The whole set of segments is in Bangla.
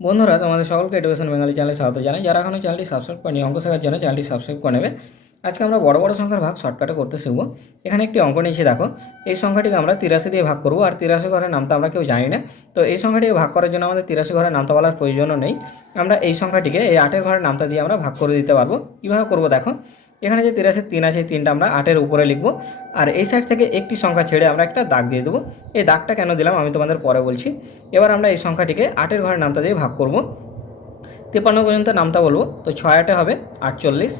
বন্ধুরা, তোমাদের সকলকে এডুকেশন বেঙ্গালি চ্যানেলে স্বাগত জানাই। যারা এখনও চ্যানেলটি সাবস্ক্রাইব করেনি, অঙ্ক শেখার জন্য চ্যানেলটি সাবস্ক্রাইব করে নেবে। আজকে আমরা বড় বড় সংখ্যার ভাগ শর্টকাটে করতে শিখব। এখানে একটি অঙ্ক নিয়েছি, দেখো। এই সংখ্যাটিকে আমরা তিরাশি দিয়ে ভাগ করব, আর তিরাশি ঘরের নামটা আমরা কেউ জানি না। তো এই সংখ্যাটিকে ভাগ করার জন্য আমাদের তিরাশি ঘরের নামটা বলার প্রয়োজনও নেই। আমরা এই সংখ্যাটিকে এই আটের ঘরের নামটা দিয়ে আমরা ভাগ করে দিতে পারব। কীভাবে করব, দেখো। এখানে যে তিরাশির তিন আছে তিনটা আমরা আটের উপরে লিখব। আর এই সাইড থেকে একটি সংখ্যা ছেড়ে আমরা একটা দাগ দিয়ে দেবো। এই দাগটা কেন দিলাম আমি তোমাদের পরে বলছি। এবার আমরা এই সংখ্যাটিকে আটের ঘরের নামটা দিয়ে ভাগ করব। তিপ্পান্ন পর্যন্ত নামটা বলব, তো ছয় আটে হবে, আটচল্লিশ।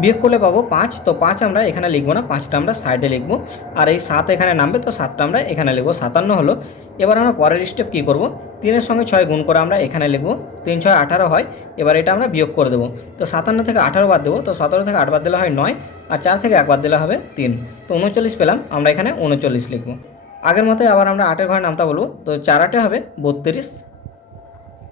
বিয়োগ করলে পাবো পাঁচ, তো পাঁচ আমরা এখানে লিখব না, পাঁচটা আমরা সাইডে লিখব। আর এই সাত এখানে নামবে, তো সাতটা আমরা এখানে লিখব, সাতান্ন হলো। এবার আমরা পরের স্টেপ কী করব? তিনের সঙ্গে ছয় গুণ করে আমরা এখানে লিখব, তিন, ছয়, আঠারো হয়, এবার এটা আমরা বিয়োগ করে দেবো। তো সাতান্ন থেকে আঠারো বাদ দেবো, তো সতেরো থেকে আট বাদ দিলে হয় নয়, আর চার থেকে এক বাদ দিলে হবে তিন। তো উনচল্লিশ পেলাম, আমরা এখানে উনচল্লিশ লিখব। আগের মতোই আবার আমরা আটের ঘরের নামটা বলব, তো চার আটে হবে বত্রিশ।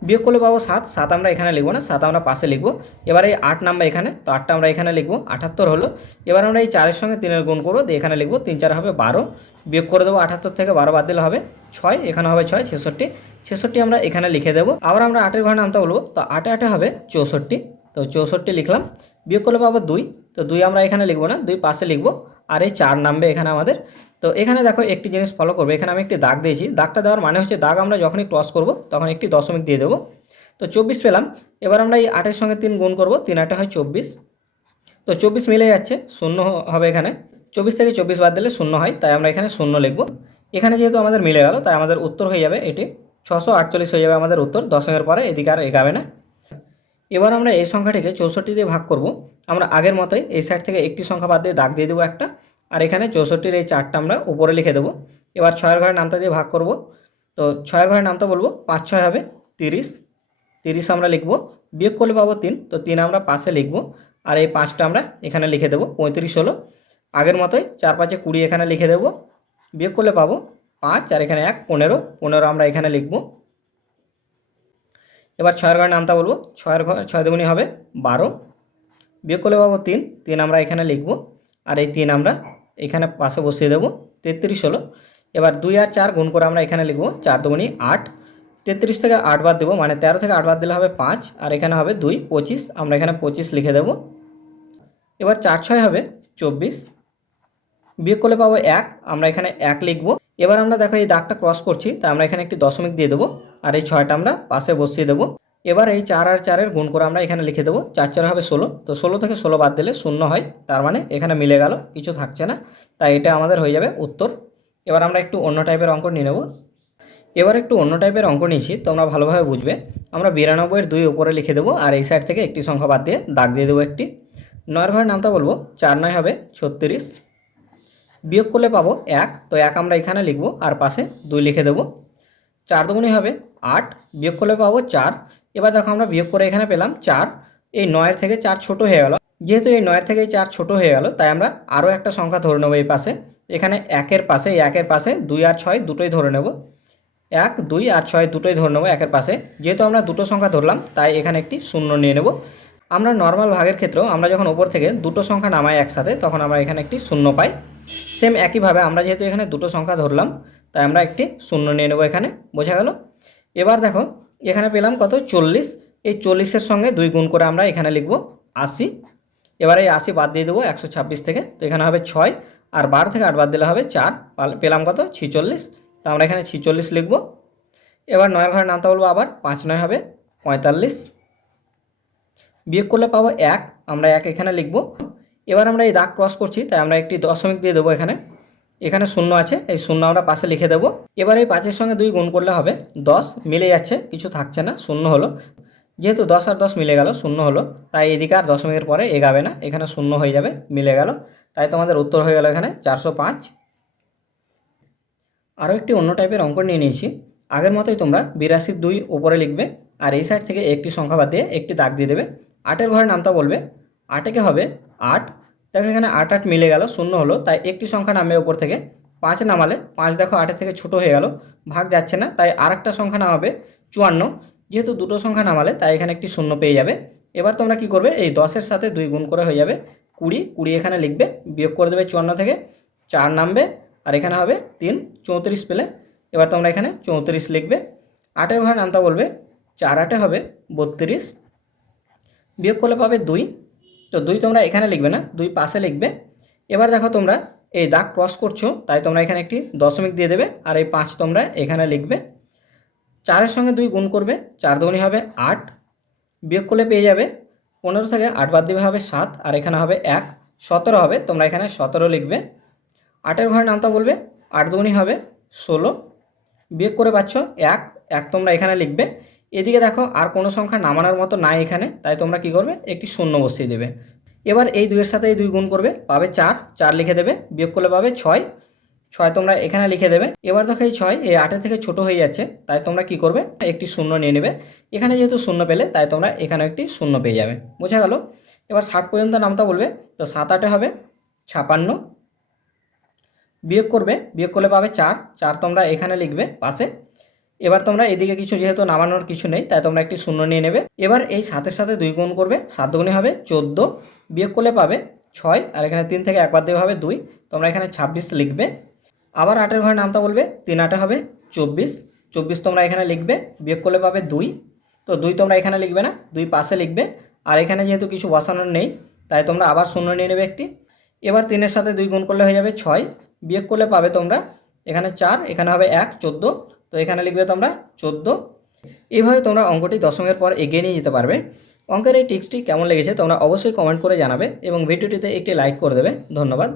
বিয়োগ করলে পাবো সাত সাত আমরা এখানে লিখব না, সাত আমরা পাশে লিখব। এবার এই আট নাম্বার এখানে, তো আটটা আমরা এখানে লিখব, আটাত্তর হলো। এবার আমরা এই চারের সঙ্গে তিনের গুণ করব, দিয়ে এখানে লিখব তিন, চার হবে বারো। বিয়োগ করে দেবো আটাত্তর থেকে বারো বাদ দিলে হবে ছয়, এখানে হবে ছয়, ছেষট্টি। ছেষট্টি আমরা এখানে লিখে দেবো। আবার আমরা আটের ঘর নামটা বলব। তো আটে আটে হবে চৌষট্টি। তো চৌষট্টি লিখলাম। বিয়োগ করলে পাবো দুই। তো দুই আমরা এখানে লিখব না, দুই পাশে লিখব। আর এই চার নামবে এখানে আমাদের। তো এখানে দেখো একটি জিনিস ফলো করবে। এখানে আমি একটি দাগ দিয়েছি। দাগটা দেওয়ার মানে হচ্ছে দাগ আমরা যখনই ক্রস করব, তখন একটি দশমিক দিয়ে দেবো। তো চব্বিশ পেলাম। এবার আমরা এই আটের সঙ্গে তিন গুণ করব। তিন আটে হয় চব্বিশ। তো চব্বিশ মিলে যাচ্ছে। শূন্য হবে এখানে। চব্বিশ থেকে চব্বিশ বাদ দিলে শূন্য হয়, তাই আমরা এখানে শূন্য লিখব। এখানে যেহেতু আমাদের মিলে গেল, তাই আমাদের উত্তর হয়ে যাবে এটি। ছশো আটচল্লিশ হয়ে যাবে আমাদের উত্তর দশমের পরে এদিকে আর এগাবে না। এবার আমরা এই সংখ্যাটিকে চৌষট্টি দিয়ে ভাগ করব। আমরা আগের মতোই এই সাইড থেকে একটি সংখ্যা বাদ দিয়ে দাগ দিয়ে দেবো একটা, আর এখানে চৌষট্টির এই চারটা আমরা উপরে লিখে দেবো। এবার ছয়ের ঘরের নামটা দিয়ে ভাগ করব। তো ছয়ের ঘরের নামটা বলব, পাঁচ ছয় হবে, তিরিশ। তিরিশ আমরা লিখব, বিয়োগ করলে পাবো তিন, তো তিন আমরা পাশে লিখব। আর এই পাঁচটা আমরা এখানে লিখে দেবো, পঁয়ত্রিশ হলো। আগের মতোই চার পাঁচে কুড়ি এখানে লিখে দেবো। বিয়োগ করলে পাবো পাঁচ, আর এখানে এক, পনেরো। পনেরো আমরা এখানে লিখব। এবার ছয়ের ঘরের নামটা বলব। ছয়ের ঘর, ছয় দুগুণি হবে বারো। বিয়োগ করলে পাবো তিন। তিন আমরা এখানে লিখব। আর এই তিন আমরা এখানে পাশে বসিয়ে দেবো। তেত্রিশ হলো। এবার দুই আর চার গুণ করে আমরা এখানে লিখব চার দুগুণি আট। তেত্রিশ থেকে আট বাদ দেবো মানে তেরো থেকে আট বাদ দিলে হবে পাঁচ, আর এখানে হবে দুই, পঁচিশ। আমরা এখানে পঁচিশ লিখে দেবো। এবার চার ছয় হবে চব্বিশ। বিয়োগ করলে পাবো এক, আমরা এখানে এক লিখব। এবার আমরা দেখো এই দাগটা ক্রস করছি তাই আমরা এখানে একটি দশমিক দিয়ে দেবো, আর এই ছয়টা আমরা পাশে বসিয়ে দেবো। এবার এই চার আর চারের গুণ করে আমরা এখানে লিখে দেবো, চার চার হবে ষোলো, তো ষোলো থেকে ষোলো বাদ দিলে শূন্য হয়, তার মানে এখানে মিলে গেল, কিছু থাকছে না, তাই এটা আমাদের হয়ে যাবে উত্তর। এবার আমরা একটু অন্য টাইপের অঙ্ক নিয়ে নেব। এবার একটু অন্য টাইপের অঙ্ক নিয়েছি, তোমরা ভালোভাবে বুঝবে। আমরা বিরানব্বইয়ের দুই উপরে লিখে দেবো, আর এই সাইড থেকে একটি সংখ্যা বাদ দিয়ে দাগ দিয়ে দেবো একটি। নয়ের ঘরের নামটা বলব, চার নয় হবে ছত্রিশ। বিয়োগ করলে পাবো এক। তো এক আমরা এখানে লিখব, আর পাশে দুই লিখে দেবো। চার দুগুণই হবে আট, বিয়োগ করলে পাবো চার। এবার দেখো আমরা বিয়োগ করে এখানে পেলাম চার। এই নয়ের থেকে চার ছোট হয়ে গেল। যেহেতু এই নয়ের থেকে চার ছোট হয়ে গেল, তাই আমরা আরও একটা সংখ্যা ধরে নেব এই পাশে। এখানে একের পাশে একের পাশে দুই আর ছয় দুটোই ধরে নেব। এক, দুই আর ছয় দুটোই ধরে নেব একের পাশে। যেহেতু আমরা দুটো সংখ্যা ধরলাম, তাই এখানে একটি শূন্য নিয়ে নেব। আমরা নর্মাল ভাগের ক্ষেত্রেও আমরা যখন ওপর থেকে দুটো সংখ্যা নামাই একসাথে, তখন আমরা এখানে একটি শূন্য পাই। সেম একইভাবে আমরা যেহেতু এখানে দুটো সংখ্যা ধরলাম, তাই আমরা একটি শূন্য নিয়ে নেব এখানে, বোঝা গেল? এবার দেখো, এখানে পেলাম কত? চল্লিশ। এই চল্লিশের সঙ্গে দুই গুণ করে আমরা এখানে লিখব আশি। এবার এই আশি বাদ দিয়ে দেবো একশো ছাব্বিশ থেকে, তো এখানে হবে ছয়, আর বারো থেকে আট বাদ দিলে হবে চার পেলাম কত? ছিচল্লিশ। তো আমরা এখানে ছিচল্লিশ লিখব। এবার নয়ের ঘরের নামটা বলব আবার, পাঁচ নয় হবে পঁয়তাল্লিশ। বিয়োগ করলে পাবো এক, আমরা এক এখানে লিখব। এবার আমরা এই দাগ ক্রস করছি, তাই আমরা একটি দশমিক দিয়ে দেবো এখানে। এখানে শূন্য আছে, এই শূন্য আমরা পাশে লিখে দেবো। এবার এই পাঁচের সঙ্গে দুই গুণ করলে হবে দশ, মিলে যাচ্ছে, কিছু থাকছে না, শূন্য হলো। যেহেতু দশ আর দশ মিলে গেল, শূন্য হলো, তাই এদিকে আর দশমিকের পরে এগাবে না, এখানে শূন্য হয়ে যাবে, মিলে গেল। তাই তোমাদের উত্তর হয়ে গেল এখানে চারশো পাঁচ। আরও একটি অন্য টাইপের অঙ্ক নিয়ে নিয়েছি। আগের মতোই তোমরা বিরাশির দুই উপরে লিখবে, আর এই সাইড থেকে একটি সংখ্যা বাদ দিয়ে একটি দাগ দিয়ে দেবে। আটের ঘরের নামটা বলবে আটেকে হবে আট। দেখো এখানে আট আট মিলে গেল, শূন্য হলো। তাই একটি সংখ্যা নামবে ওপর থেকে পাঁচ নামালে, পাঁচ দেখো আটের থেকে ছোট হয়ে গেল, ভাগ যাচ্ছে না। তাই আর একটা সংখ্যা নামাবে চুয়ান্ন। যেহেতু দুটো সংখ্যা নামালে, তাই এখানে একটি শূন্য পেয়ে যাবে। এবার তোমরা কি করবে, এই দশের সাথে দুই গুণ করে হয়ে যাবে কুড়ি। কুড়ি এখানে লিখবে, বিয়োগ করে দেবে চুয়ান্ন থেকে চার নামবে, আর এখানে হবে তিন, চৌত্রিশ পেলে। এবার তোমরা এখানে চৌত্রিশ লিখবে। আটের ঘরে নামতা বলবে, চার আটে হবে বত্রিশ। বিয়োগ করলে পাবে দুই। তো দুই তোমরা এখানে লিখবে না, দুই পাশে লিখবে। এবার দেখো তোমরা এই দাগ ক্রস করছ, তাই তোমরা এখানে একটি দশমিক দিয়ে দেবে, আর এই পাঁচ তোমরা এখানে লিখবে। চারের সঙ্গে দুই গুণ করবে, চার দুগুণি হবে আট। বিয়োগ করলে পেয়ে যাবে পনেরো থেকে আট বাদ দেবে হবে সাত, আর এখানে হবে এক। সতেরো হবে, তোমরা এখানে সতেরো লিখবে। আটের ঘরে নামটা বলবে, আট দুগুণি হবে ষোলো। বিয়োগ করে পাচ্ছ এক এক তোমরা এখানে লিখবে। এদিকে দেখো, আর কোনো সংখ্যা নামানোর মতো নাই এখানে, তাই তোমরা কি করবে? একটি শূন্য বসিয়ে দেবে। এবার এই দুইয়ের সাথে এই দুই গুণ করবে, পাবে চার চার লিখে দেবে, বিয়োগ করলে পাবে ছয়। ছয় তোমরা এখানে লিখে দেবে। এবার দেখো এই ছয়, এই আটের থেকে ছোট হয়ে যাচ্ছে, তাই তোমরা কি করবে? একটি শূন্য নিয়ে নেবে। এখানে যেহেতু শূন্য পেলে, তাই তোমরা এখানে একটি শূন্য পেয়ে যাবে। বোঝা গেল? এবার ষাট পর্যন্ত নামটা বলবে, তো সাত আটে হবে, ছাপান্ন। বিয়োগ করবে, বিয়োগ করলে পাবে চার চার তোমরা এখানে লিখবে, পাশে। এবার তোমরা এদিকে কিছু যেহেতু নামানোর কিছু নেই, তাই তোমরা একটি শূন্য নিয়ে নেবে। এবার এই সাতের সাথে দুই গুণ করবে, সাত দুগুণে হবে চোদ্দ, বিয়োগ করলে পাবে ছয়, আর এখানে তিন থেকে একবার দেওয়া হবে দুই, তোমরা এখানে ছাব্বিশ লিখবে। আবার আটের ঘরে নামটা বলবে, তিন আটে হবে চব্বিশ চব্বিশ তোমরা এখানে লিখবে, বিয়োগ করলে পাবে দুই, তো দুই তোমরা এখানে লিখবে না, দুই পাশে লিখবে, আর এখানে যেহেতু কিছু বসানোর নেই, তাই তোমরা আবার শূন্য নিয়ে নেবে একটি। এবার তিনের সাথে দুই গুণ করলে হয়ে যাবে ছয়, বিয়োগ করলে পাবে তোমরা এখানে চার, এখানে হবে এক, চোদ্দ তো এখানে লিখবে তোমরা চোদ্দ। এইভাবে তোমরা অঙ্কটি দশমের পর এগিয়ে নিয়ে যেতে পারবে। অঙ্কের এই টিক্সটি কেমন লেগেছে তোমরা অবশ্যই কমেন্ট করে জানাবে এবং ভিডিওটিতে একটি লাইক করে দেবে। ধন্যবাদ।